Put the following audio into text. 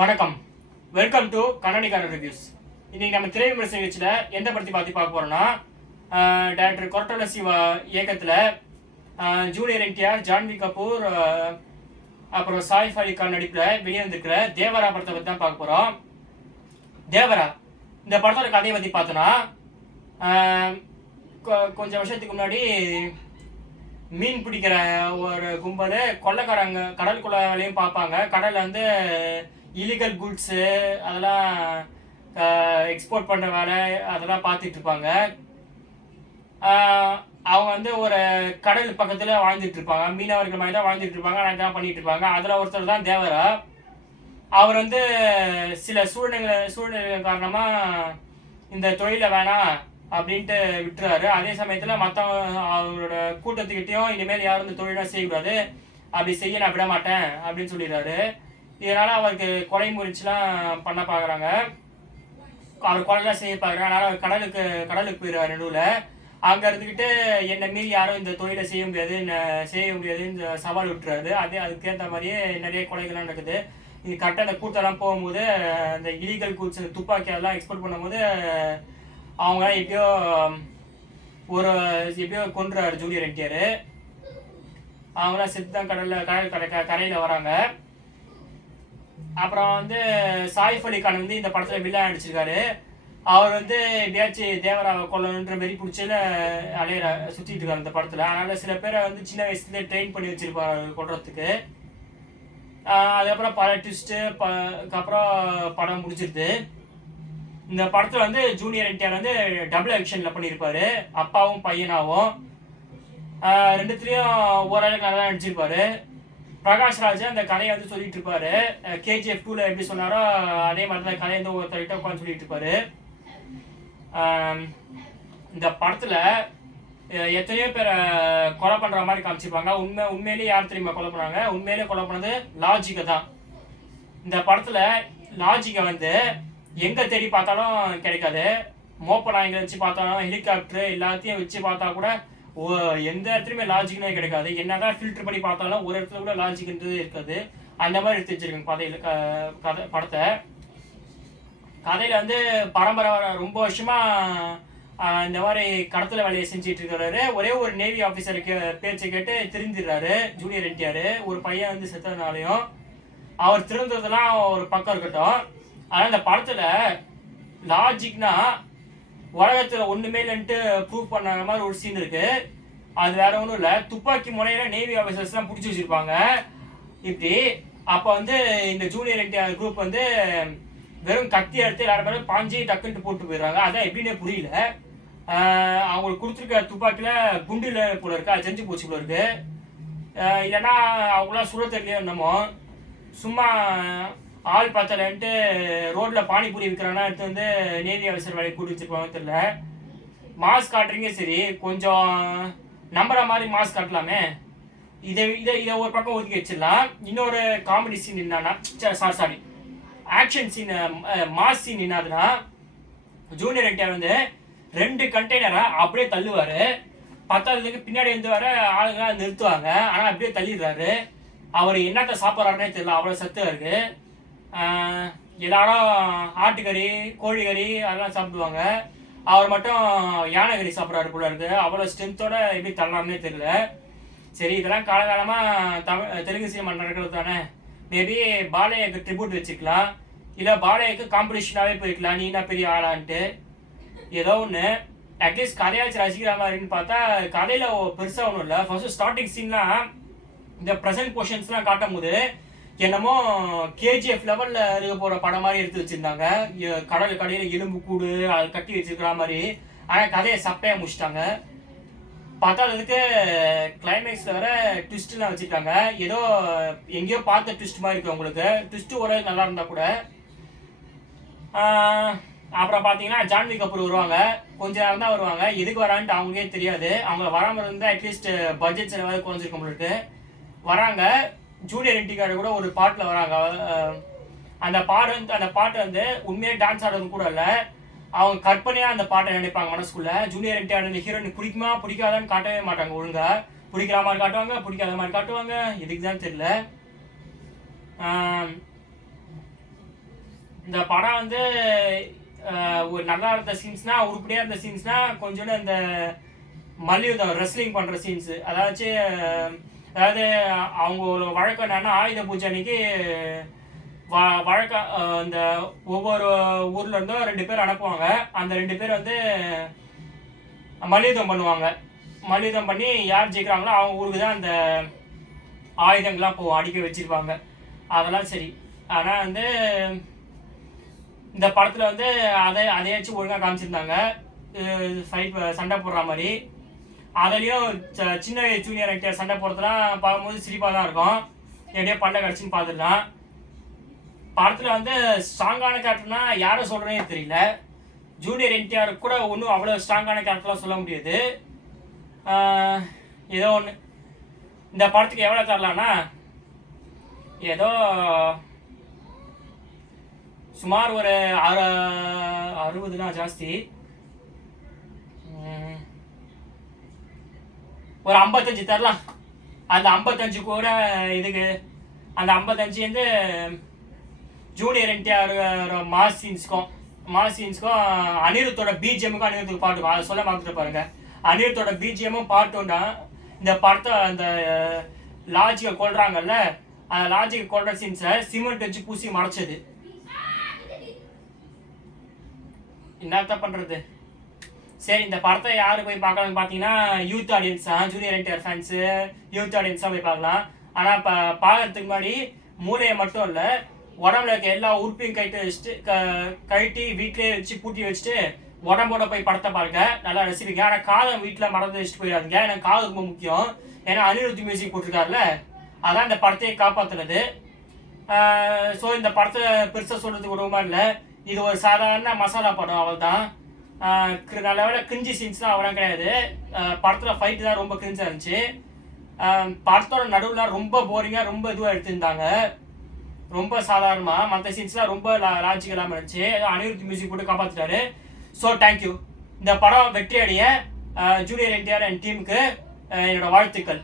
வணக்கம். Welcome to கண்ணாடிக்காரர் reviews. இன்னைக்கு நம்ம திரை விமர்சன நிகழ்ச்சியில் எந்த படத்தை பார்க்க போறோம்னா, டைரக்டர் கொரட்டோல சிவா இயக்கத்தில் ஜூனியர் என்டிஆர், ஜான்வி கபூர், அப்புறம் சாயிஃப் அலி கான் நடிப்பில் வெளிவந்திருக்கிற தேவரா படத்தை பற்றி தான் பார்க்க போகிறோம். தேவரா இந்த படத்தோட கதையை பற்றி பார்த்தோன்னா, கொஞ்சம் வருஷத்துக்கு முன்னாடி மீன் பிடிக்கிற ஒரு கும்பல் கொள்ளைக்காரங்க கடலுக்குள்ள வேலையும் பார்ப்பாங்க. கடலில் வந்து இல்லீகல் குட்ஸு அதெல்லாம் எக்ஸ்போர்ட் பண்ணுற வேலை அதெல்லாம் பார்த்துட்டு இருப்பாங்க. அவங்க வந்து ஒரு கடல் பக்கத்தில் வாழ்ந்துட்டு இருப்பாங்க. மீனவர்கள் மாதிரி தான் வாழ்ந்துட்டு இருப்பாங்க. அதெல்லாம் பண்ணிட்டு இருப்பாங்க. அதில் ஒருத்தர் தான் தேவரா. அவர் வந்து சில சூழ்நிலை காரணமாக இந்த தொழிலை வேணாம் அப்படின்ட்டு விட்டுறாரு. அதே சமயத்தில் அவரோட கூட்டத்துக்கிட்டையும் இனிமேல் யாரும் இந்த தொழிலாக செய்யக்கூடாது, அப்படி செய்ய நான் விட மாட்டேன் அப்படின்னு சொல்லிடுறாரு. இதனால் அவருக்கு கொலை முயற்சிலாம் பண்ண பார்க்குறாங்க. அவர் கொலைலாம் செய்ய பார்க்குறாங்க. அதனால் அவர் கடலுக்கு போயிடுவார். நடுவில் அங்கே இருந்துக்கிட்டு என்னை மீறி யாரும் இந்த தொழிலை செய்ய முடியாதுன்னு சவால் விட்டுறாரு. அதுக்கேற்ற மாதிரியே நிறைய கொலைகள்லாம் நடக்குது. இது கரெக்டாக அந்த கூட்டெல்லாம் போகும்போது அந்த இல்லீகல் கூட்ஸ் துப்பாக்கி அதெல்லாம் எக்ஸ்போர்ட் பண்ணும்போது அவங்களாம் எப்படியோ கொன்றாரு ஜூனியர் என்டிஆர். அவங்களாம் செத்து தான் கரையில் வராங்க. அப்புறம் வந்து சாயிஃப் அலி கான் வந்து இந்த படத்தில் வில்லன் நடிச்சிருக்காரு. அவர் வந்து எப்படியாச்சும் தேவராவை கொல்லணுன்ற மாரி பிடிச்சல சுற்றிட்டு இருக்காரு இந்த படத்தில். அதனால் சில பேரை வந்து சின்ன வயசுலேயே ட்ரெயின் பண்ணி வச்சிருப்பாரு கொல்றதுக்கு. அதுக்கப்புறம் பல ட்விஸ்ட்டு அப்புறம் படம் முடிச்சிருது. இந்த படத்தில் வந்து ஜூனியர் என்டிஆர் வந்து டபுள் ஆக்ஷனில் பண்ணியிருப்பாரு, அப்பாவும் பையனாகவும். ரெண்டுத்துலேயும் ஓரளவுக்கு நல்லா நடிச்சிருப்பாரு. பிரகாஷ்ராஜ் அந்த கதையை வந்து சொல்லிட்டு இருப்பாரு. KGF 2ல எப்படி சொன்னாரோ அதே மாதிரி தான் கதையை வந்து ஒருத்தர்கிட்ட உட்காந்து சொல்லிட்டு இருப்பாரு. இந்த படத்தில் எத்தனையோ பேரை கொலை பண்ணுற மாதிரி காமிச்சிருப்பாங்க. உண்மையிலேயே யார் தெரியுமா கொலை பண்ணாங்க? உண்மையிலேயே கொலை பண்ணது லாஜிக்கை தான். இந்த படத்தில் லாஜிக்கை வந்து எங்கே தேடி பார்த்தாலும் கிடைக்காது. மோப்ப நாய்களை வச்சு பார்த்தாலும், ஹெலிகாப்டரு எல்லாத்தையும் வச்சு பார்த்தா கூட எந்த இடத்துலையுமே லாஜிக்னே கிடைக்காது. என்னதான் ஃபில்டர் பண்ணி பார்த்தாலும் ஒரு இடத்துல கூட லாஜிக்ன்றது இருக்காது. அந்த மாதிரி எடுத்து வச்சிருக்காங்க படத்தை. கதையில் வந்து பரம்பரை ரொம்ப வருஷமாக இந்த மாதிரி கடத்தல வேலையை செஞ்சுட்டு இருக்கிறாரு. ஒரே ஒரு நேவி ஆஃபீஸருக்கு பேச்சை கேட்டு திருந்திடுறாரு ஜூனியர் என்டிஆர். ஒரு பையன் வந்து செத்ததுனாலையும் அவர் திருந்ததெல்லாம் ஒரு பக்கம் இருக்கட்டும். ஆனால் இந்த படத்தில் லாஜிக்னா உலகத்தில் ஒன்றுமே இல்லைன்ட்டு ப்ரூவ் பண்ண மாதிரி ஒரு சீன் இருக்கு. அது வேற ஒன்றும் இல்லை. துப்பாக்கி முனையில நேவி ஆஃபீஸர்ஸ்லாம் பிடிச்சி வச்சிருப்பாங்க இப்படி. அப்போ வந்து இந்த ஜூனியர் என்டிஆர் குரூப் வந்து வெறும் கத்தி எடுத்து எல்லாரும் பேரும் பாஞ்சி டக்குன்ட்டு போட்டு போயிடுறாங்க. அதான் எப்படின்னே புரியல. அவங்களுக்கு கொடுத்துருக்க துப்பாக்கியில் குண்டில் போல இருக்கு, அது செஞ்சு போச்சு போல இருக்கு. இல்லைன்னா அவங்களாம் சுட தெரியலையோ என்னமோ. சும்மா ஆள் பத்தலைன்ட்டு ரோட்டில் பானிபூரி விற்கிறாங்கன்னா எடுத்து வந்து நேவி ஆஃபீஸர் வேலையை கூட்டி வச்சிருப்பாங்க தெரியல. மாஸ்க் காட்டுறீங்க சரி, கொஞ்சம் நம்புற மாதிரி மாஸ்க் காட்டலாமே. இதை ஒரு பக்கம் ஒதுக்கி வச்சிடலாம். இன்னொரு காமெடி சீன் என்னன்னா, sorry action scene mass scene என்னதுன்னா, ஜூனியர் என்டிஆர் வந்து 2 கண்டெய்னரை அப்படியே தள்ளுவார். பத்தாவதுக்கு பின்னாடி வந்து வர ஆளுங்க நிறுத்துவாங்க. ஆனால் அப்படியே தள்ளிடுறாரு. அவர் என்னத்தை சாப்பிட்றாருன்னே தெரியல, அவ்வளோ சத்து இருக்கு. எல்லாரும் ஆட்டுக்கறி, கோழிக்கறி அதெல்லாம் சாப்பிடுவாங்க. அவர் மட்டும் யானைக்கறி சாப்பிட்றாரு போல இருக்கு. அவ்வளோ ஸ்ட்ரென்த்தோட எப்படி தள்ளலாம்னே தெரியல. சரி, இதெல்லாம் காலகாலமாக தெலுங்கு சினிமா நடக்கிறது தானே. மேபி பாலையாக்கு ட்ரிபியூட் வச்சுக்கலாம், இல்லை பாலையாக்கு காம்படிஷனாகவே போய்க்கலாம், நீ என்ன பெரிய ஆளான்ட்டு ஏதோ ஒன்று. அட்லீஸ்ட் கதையாச்சு ரசிக்கிற மாதிரின்னு பார்த்தா கதையில் பெருசாக ஒன்றும் இல்லை. ஃபர்ஸ்ட் ஸ்டார்டிங் சீன்லாம் இந்த ப்ரெசன்ட் போர்ஷன்ஸ்லாம் காட்டும் போது என்னமோ KGF லெவலில் இருக்க போகிற படம் மாதிரி எடுத்து வச்சுருந்தாங்க. கடையில் எலும்பு கூடு அது கட்டி வச்சுருக்கிற மாதிரி. ஆனால் கதையை சப்பையாக முடிச்சிட்டாங்க. பார்த்தாதுக்கு கிளைமேக்ஸில் வர ட்விஸ்ட்லாம் வச்சுருக்காங்க. ஏதோ எங்கேயோ பார்த்த ட்விஸ்ட் மாதிரி இருக்குது உங்களுக்கு. ட்விஸ்ட்டு ஒரு நல்லா இருந்தால் கூட. அப்புறம் பார்த்தீங்கன்னா ஜான்வி கபூர் வருவாங்க. கொஞ்ச நேரம் தான் வருவாங்க. எதுக்கு வரான்ட்டு அவங்களுக்கே தெரியாது. அவங்க வராமல் இருந்தால் அட்லீஸ்ட் பட்ஜெட் செலவாக குறைஞ்சிருக்க முடியுது. வராங்க. ஜூனியர் என்டிஆர் கூட ஒரு பாட்டில் வராங்க. அந்த பாட்டு வந்து உண்மையாக டான்ஸ் ஆடுறது கூட இல்லை. அவங்க கற்பனையாக அந்த பாட்டை நினைப்பாங்க மனசுக்குள்ள. ஜூனியர் என்டிஆர் இந்த ஹீரோயின் பிடிக்குமா பிடிக்காதான்னு காட்டவே மாட்டாங்க ஒழுங்கா. பிடிக்கிற மாதிரி காட்டுவாங்க, பிடிக்காத மாதிரி காட்டுவாங்க. எதுக்கு தான் தெரியல. இந்த படம் வந்து ஒரு நல்லா இருந்த சீன்ஸ்னா, உருப்படியாக இருந்த சீன்ஸ்னா கொஞ்சோண்டு இந்த மல்யுத்தம் ரெஸ்லிங் பண்ணுற சீன்ஸு. அதாவது அவங்க ஒரு வழக்கம் என்னன்னா, ஆயுத பூஜை அன்னைக்கு வழக்கம் இந்த ஒவ்வொரு ஊர்ல இருந்தும் 2 பேர் அனுப்புவாங்க. அந்த 2 பேர் வந்து மல்யுத்தம் பண்ணுவாங்க. மல்யுத்தம் பண்ணி யார் ஜெயிக்கிறாங்களோ அவங்க ஊருக்கு தான் அந்த ஆயுதங்கள்லாம் அடிக்க வச்சிருப்பாங்க. அதெல்லாம் சரி. ஆனால் வந்து இந்த படத்தில் வந்து அதையாச்சும் ஒழுங்காக காமிச்சிருந்தாங்க. ஃபைட் சண்டை போடுற மாதிரி. அதுலேயும் சின்ன ஜூனியர் என்டிஆர் சண்டை போடுறதுலாம் பார்க்கும்போது சிரிப்பாக தான் இருக்கும். எப்படியோ பண்டை கிடச்சின்னு பார்த்துடலாம். படத்தில் வந்து ஸ்ட்ராங்கான கேரக்டர்னா யாரை சொல்கிறேன்னு தெரியல. ஜூனியர் என்டிஆர் கூட ஒன்றும் அவ்வளோ ஸ்ட்ராங்கான கேரக்டர்லாம் சொல்ல முடியாது. ஏதோ ஒன்று இந்த படத்துக்கு எவ்வளோ தரலான்னா, ஏதோ சுமார் ஒரு 60 ஜாஸ்தி, ஒரு 55 தரலாம். அந்த 55 கூட இதுக்கு, அந்த 55 வந்து ஜூனியர் என்டிஆர் மாஸ் சீன்ஸ்க்கும் அனிருத்தோட பிஜிஎம்முக்கும் அனிருத்துக்கு பாட்டுக்கும் அதை சொல்ல பார்த்துட்டு பாருங்க. அனிருத்தோட பிஜிஎம்மும் பாட்டும் தான் இந்த படத்தை அந்த லாஜிக்கை கொள்றாங்கல்ல, அந்த லாஜிக்கை கொள்ற சீன்ஸை சிமெண்ட் வச்சு பூசி மறைச்சது. என்னத்த பண்ணுறது? சரி, இந்த படத்தை யார் போய் பார்க்கலாம்னு பார்த்தீங்கன்னா யூத் ஆடியன்ஸ் தான். ஜூனியர் என்டிஆர் ஃபேன்ஸு யூத் ஆடியன்ஸாக போய் பார்க்கலாம். ஆனால் இப்போ பார்க்கறதுக்கு முன்னாடி மூளையை மட்டும் இல்லை, உடம்புல இருக்க எல்லா உறுப்பையும் கழட்டி வீட்டிலே வச்சு பூட்டி வச்சுட்டு உடம்போட போய் படத்தை பாருங்க, நல்லா ரசிப்பீங்க. ஆனால் காதை வீட்டில் மறந்து வச்சுட்டு போயிடாதீங்க. எனக்கு காது ரொம்ப முக்கியம். ஏன்னா அனிருத் மியூசிக் போட்டிருக்காருல, அதான் இந்த படத்தையே காப்பாற்றுனது. ஸோ இந்த படத்தை பெருசாக சொல்கிறதுக்கு விடவுமா இல்லை. இது ஒரு சாதாரண மசாலா படம், அவள் தான். நல்ல வேலை கிரிஞ்சி சீன்ஸ்லாம் அவெல்லாம் கிடையாது. படத்தில் ஃபைட்டு தான் ரொம்ப கிரிஞ்சாக இருந்துச்சு. படத்தோட நடுவில் ரொம்ப போரிங்காக ரொம்ப இதுவாக எடுத்திருந்தாங்க, ரொம்ப சாதாரணமாக. மற்ற சீன்ஸ்லாம் ரொம்ப லாஜிக்கலாக இருந்துச்சு. அனிருத் மியூசிக் போட்டு காப்பாற்றிட்டாரு. So thank you. இந்த படம் வெற்றி அடைய ஜூனியர் என்டிஆர் அண்ட் டீமுக்கு என்னோட வாழ்த்துக்கள்.